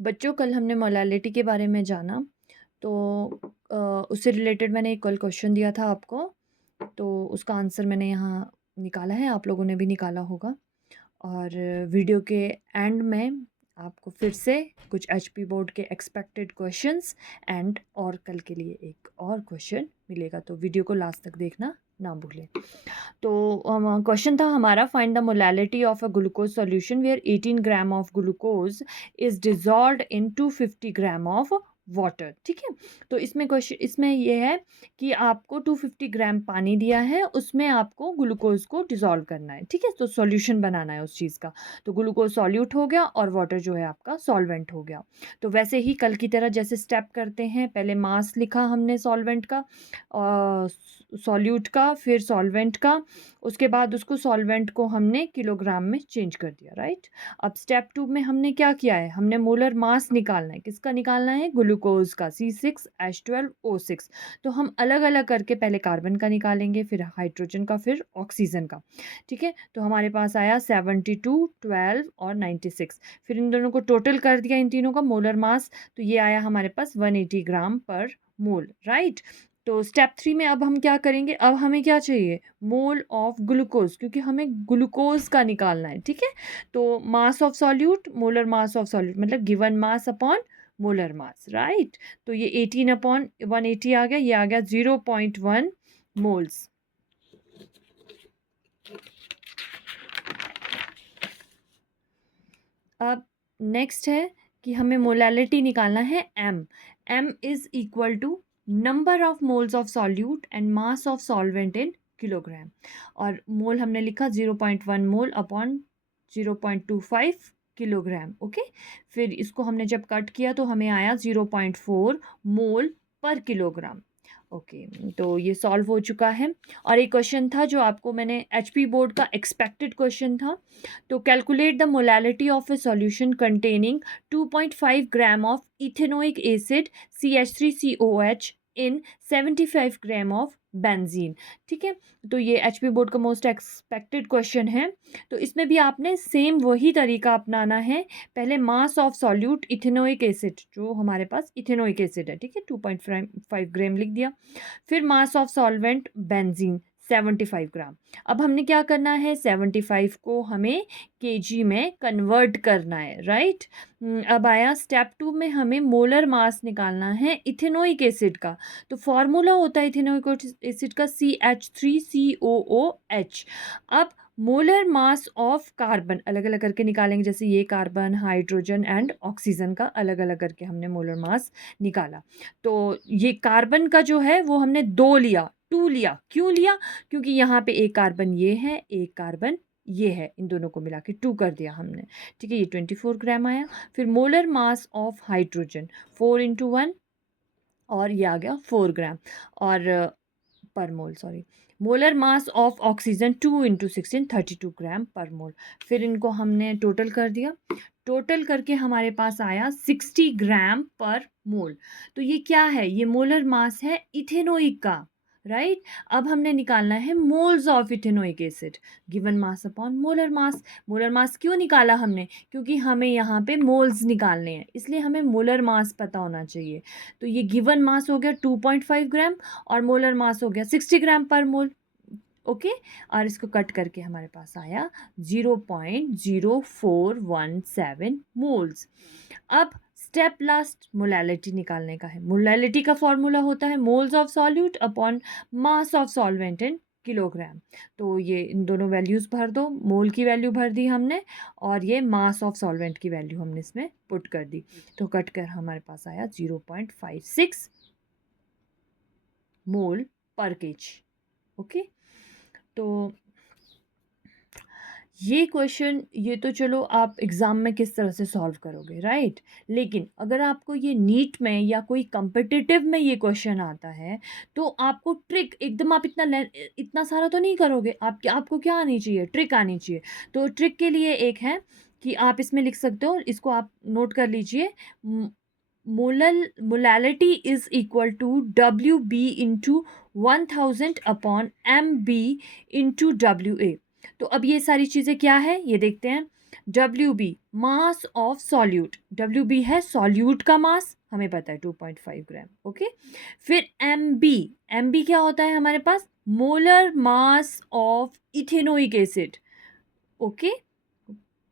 बच्चों, कल हमने मोलालिटी के बारे में जाना। तो उससे रिलेटेड मैंने एक कल क्वेश्चन दिया था आपको, तो उसका आंसर मैंने यहाँ निकाला है, आप लोगों ने भी निकाला होगा। और वीडियो के एंड में आपको फिर से कुछ एचपी बोर्ड के एक्सपेक्टेड क्वेश्चंस एंड और कल के लिए एक और क्वेश्चन मिलेगा, तो वीडियो को लास्ट तक देखना ना भूलें। तो क्वेश्चन था हमारा, find the molality of a glucose solution where 18 gram of glucose is dissolved in 250 gram of water. ठीक है, तो इसमें क्वेश्चन इसमें ये है कि आपको 250 ग्राम पानी दिया है, उसमें आपको ग्लूकोज को डिजॉल्व करना है। ठीक है, तो सॉल्यूशन बनाना है उस चीज़ का। तो ग्लूकोज सॉल्यूट हो गया और वाटर जो है आपका सॉल्वेंट हो गया। तो वैसे ही कल की तरह जैसे स्टेप करते हैं, पहले मास लिखा हमने सॉल्वेंट का, सॉल्यूट का, फिर सॉल्वेंट का, उसके बाद उसको सॉल्वेंट को हमने किलोग्राम में चेंज कर दिया। राइट, अब स्टेप 2 में हमने क्या किया है, हमने मोलर मास निकालना है। किसका निकालना है? ग्लूकोज का, C6H12O6। तो हम अलग अलग करके पहले कार्बन का निकालेंगे, फिर हाइड्रोजन का, फिर ऑक्सीजन का। ठीक है, तो हमारे पास आया 72, 12 और 96। फिर इन दोनों को टोटल कर दिया, इन तीनों का मोलर मास, तो ये आया हमारे पास 180 ग्राम पर मोल। राइट, तो स्टेप 3 में अब हम क्या करेंगे, अब हमें क्या चाहिए? मोल ऑफ ग्लूकोज, क्योंकि हमें ग्लूकोज का निकालना है। ठीक है, तो mass of solute, molar mass of solute, मतलब given mass upon molar mass. Right, तो ये 18 अपॉन 180 आ गया, ये आ गया 0.1 मोल्स। अब नेक्स्ट है कि हमें मोलैलिटी निकालना है m। m is equal to number of moles of solute and mass of solvent in kilogram. और मोल हमने लिखा 0.1 मोल अपॉन 0.25 किलोग्राम। ओके, फिर इसको हमने जब कट किया तो हमें आया 0.4 मोल पर किलोग्राम। ओके, तो ये सॉल्व हो चुका है। और एक क्वेश्चन था जो आपको मैंने एचपी बोर्ड का एक्सपेक्टेड क्वेश्चन था, तो calculate the molality of A solution containing 2.5 gram of ethanoic acid CH3COH in 75 gram of benzene. ठीक है, तो ये एचपी बोर्ड का मोस्ट एक्सपेक्टेड क्वेश्चन है। तो इसमें भी आपने सेम वही तरीका अपनाना है। पहले मास ऑफ सॉल्यूट इथेनोइक एसिड, जो हमारे पास इथेनोइक एसिड है, ठीक है, 2.5 ग्राम लिख दिया। फिर मास ऑफ सॉल्वेंट बेंजीन 75 ग्राम। अब हमने क्या करना है, 75 को हमें केजी में कन्वर्ट करना है। राइट, अब आया स्टेप 2 में हमें मोलर मास निकालना है इथेनोइक एसिड का। तो फॉर्मूला होता है इथेनोइक एसिड का CH3COOH। अब मोलर मास ऑफ कार्बन अलग अलग करके निकालेंगे, जैसे ये कार्बन, हाइड्रोजन एंड ऑक्सीजन का अलग अलग करके हमने मोलर मास निकाला। तो ये कार्बन का जो है वो हमने 2 लिया, 2 लिया। क्यों लिया? क्योंकि यहाँ पे एक कार्बन ये है, एक कार्बन ये है, इन दोनों को मिला के 2 कर दिया हमने। ठीक है, ये 24 ग्राम आया। फिर molar mass of hydrogen 4 into 1, और ये आ गया 4 ग्राम और per mole, sorry. Molar mass of oxygen 2 into 16, 32 gram per mole. फिर इनको हमने टोटल कर दिया, टोटल करके हमारे पास आया 60 ग्राम पर मोल। तो ये क्या है? ये मोलर मास है इथेनोइक का। राइट, अब हमने निकालना है moles of ethanoic acid, given mass upon molar mass. Molar mass क्यों निकाला हमने? क्योंकि हमें यहाँ पे मोल्स निकालने हैं, इसलिए हमें मोलर मास पता होना चाहिए। तो ये गिवन मास हो गया 2.5 ग्राम और मोलर मास हो गया 60 ग्राम पर मोल। ओके, और इसको कट करके हमारे पास आया 0.0417 मोल्स। अब स्टेप लास्ट मोलैलिटी निकालने का है। मोलैलिटी का फॉर्मूला होता है moles of solute upon mass of solvent in kilogram. तो ये इन दोनों वैल्यूज़ भर दो, मोल की वैल्यू भर दी हमने और ये मास ऑफ सॉल्वेंट की वैल्यू हमने इसमें पुट कर दी। तो कट कर हमारे पास आया 0.56 मोल पर केजी। ओके, तो ये क्वेश्चन, ये तो चलो आप एग्ज़ाम में किस तरह से सॉल्व करोगे। राइट, लेकिन अगर आपको ये नीट में या कोई कम्पिटिटिव में ये क्वेश्चन आता है, तो आपको ट्रिक एकदम, आप इतना सारा तो नहीं करोगे। आपको क्या आनी चाहिए? ट्रिक आनी चाहिए। तो ट्रिक के लिए एक है कि आप इसमें लिख सकते हो, इसको आप नोट कर लीजिए। Molality is equal to WB into 1000 upon MB into WA। तो अब ये सारी चीज़ें क्या है ये देखते हैं। WB mass of solute, WB है सॉल्यूट का मास, हमें पता है 2.5 ग्राम, ओके। फिर MB क्या होता है हमारे पास, molar mass of ethanoic acid, okay.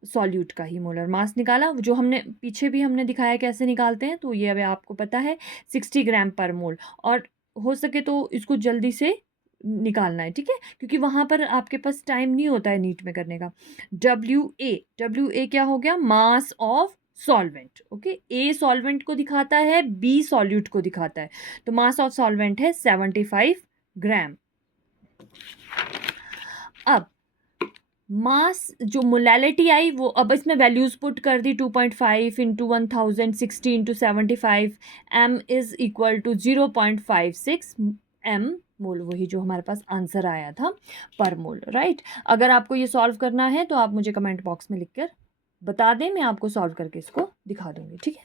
Solute का ही मोलर मास निकाला, जो हमने पीछे भी हमने दिखाया कैसे निकालते हैं, तो ये अभी आपको पता है 60 ग्राम पर मोल। और हो सके तो इसको जल्दी से निकालना है, ठीक है, क्योंकि वहाँ पर आपके पास टाइम नहीं होता है नीट में करने का। WA क्या हो गया, मास of solvent, okay. A solvent को दिखाता है, बी सॉल्यूट को दिखाता है, तो मास ऑफ सॉल्वेंट है 75 ग्राम। अब मास जो मोलैलिटी आई वो अब इसमें वैल्यूज पुट कर दी, 2.5 into 1000, 60 into 75, m is equal to 0.56 m mole, वही जो हमारे पास आंसर आया था पर मोल, राइट। अगर आपको ये सॉल्व करना है तो आप मुझे कमेंट बॉक्स में लिखकर बता दें, मैं आपको सॉल्व करके इसको दिखा दूंगी, ठीक है।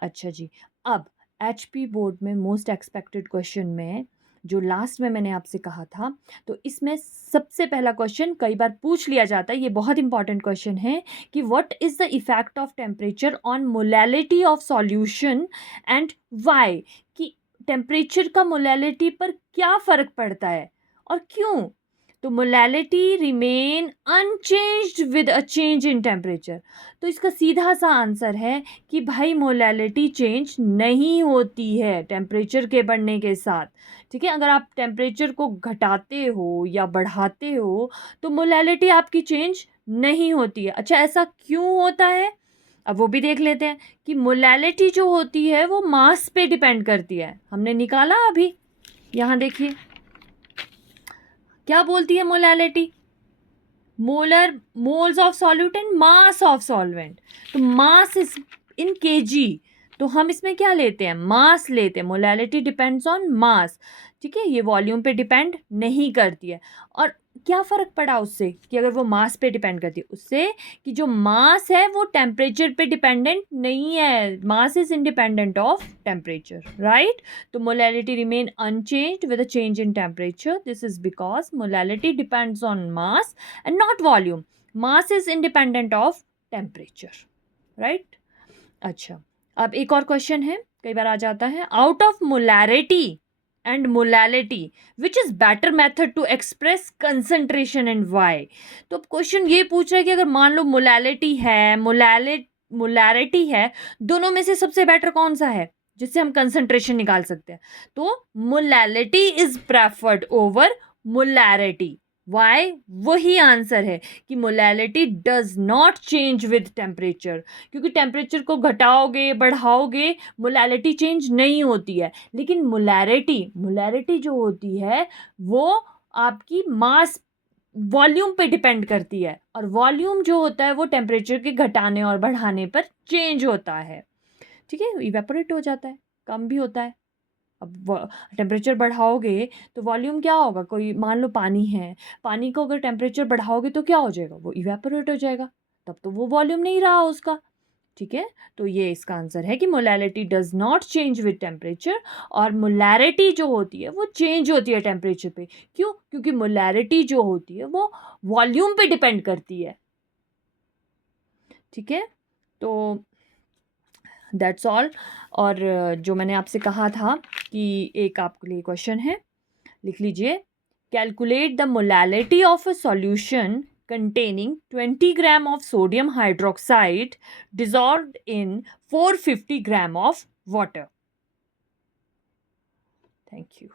अच्छा जी, अब HP बोर्ड में मोस्ट एक्सपेक्टेड क्वेश्चन में जो लास्ट में मैंने आपसे कहा था, तो इसमें सबसे पहला क्वेश्चन कई बार पूछ लिया जाता है, ये बहुत इंपॉर्टेंट क्वेश्चन है कि what is the effect of temperature on molality of solution and why, कि टेम्परेचर का मोलैलिटी पर क्या फ़र्क पड़ता है और क्यों। तो molality remains unchanged with a change in temperature, तो इसका सीधा सा आंसर है कि भाई मोलैलिटी चेंज नहीं होती है टेम्परेचर के बढ़ने के साथ, ठीक है। अगर आप टेम्परेचर को घटाते हो या बढ़ाते हो तो मोलैलिटी आपकी चेंज नहीं होती है। अच्छा, ऐसा क्यों होता है, अब वो भी देख लेते हैं कि मोलैलिटी जो होती है वो मास पे डिपेंड करती है, हमने निकाला अभी, यहाँ देखिए क्या बोलती है molality, molar moles of solute and mass of solvent, तो मास इज इन केजी, तो हम इसमें क्या लेते हैं, मास लेते हैं, मोलैलिटी डिपेंड्स ऑन मास, ठीक है, ये वॉल्यूम पे डिपेंड नहीं करती है। और क्या फ़र्क पड़ा उससे कि अगर वो मास पे डिपेंड करती है, उससे कि जो मास है वो टेम्परेचर पे डिपेंडेंट नहीं है, mass is independent of temperature, right. तो molality remains unchanged with a change in temperature, this is because molality depends on mass and not volume. Mass is independent of temperature, right? अच्छा, अब एक और question है, कई बार आ जाता है, out of molarity and molality which is better method to express concentration and why. तो क्वेश्चन ये पूछ रहा है कि अगर मान लो मोलैलिटी है, मोलैरिटी है, दोनों में से सबसे बेटर कौन सा है जिससे हम कंसंट्रेशन निकाल सकते हैं, तो molality is preferred over molarity. Why, वही आंसर है कि molality does not change with temperature, क्योंकि टेम्परेचर को घटाओगे बढ़ाओगे मोलैलिटी चेंज नहीं होती है, लेकिन मोलैरिटी जो होती है वो आपकी मास वॉल्यूम पे डिपेंड करती है, और वॉल्यूम जो होता है वो टेम्परेचर के घटाने और बढ़ाने पर चेंज होता है, ठीक है, इवेपोरेट हो जाता है, कम भी होता है। अब टेम्परेचर बढ़ाओगे तो वॉल्यूम क्या होगा, कोई मान लो पानी है, पानी को अगर टेम्परेचर बढ़ाओगे तो क्या हो जाएगा, वो इवेपोरेट हो जाएगा, तब तो वो वॉल्यूम नहीं रहा उसका, ठीक है। तो ये इसका आंसर है कि molality does not change with temperature, और मोलैरिटी जो होती है वो चेंज होती है टेम्परेचर पे, क्यों, क्योंकि मोलैरिटी जो होती है वो वॉल्यूम पे डिपेंड करती है, ठीक है। तो दैट्स ऑल। और जो मैंने आपसे कहा था कि एक आपके लिए क्वेश्चन है, लिख लीजिए, calculate the molality of a solution containing 20 gram of sodium hydroxide dissolved in 450 gram of water. Thank you.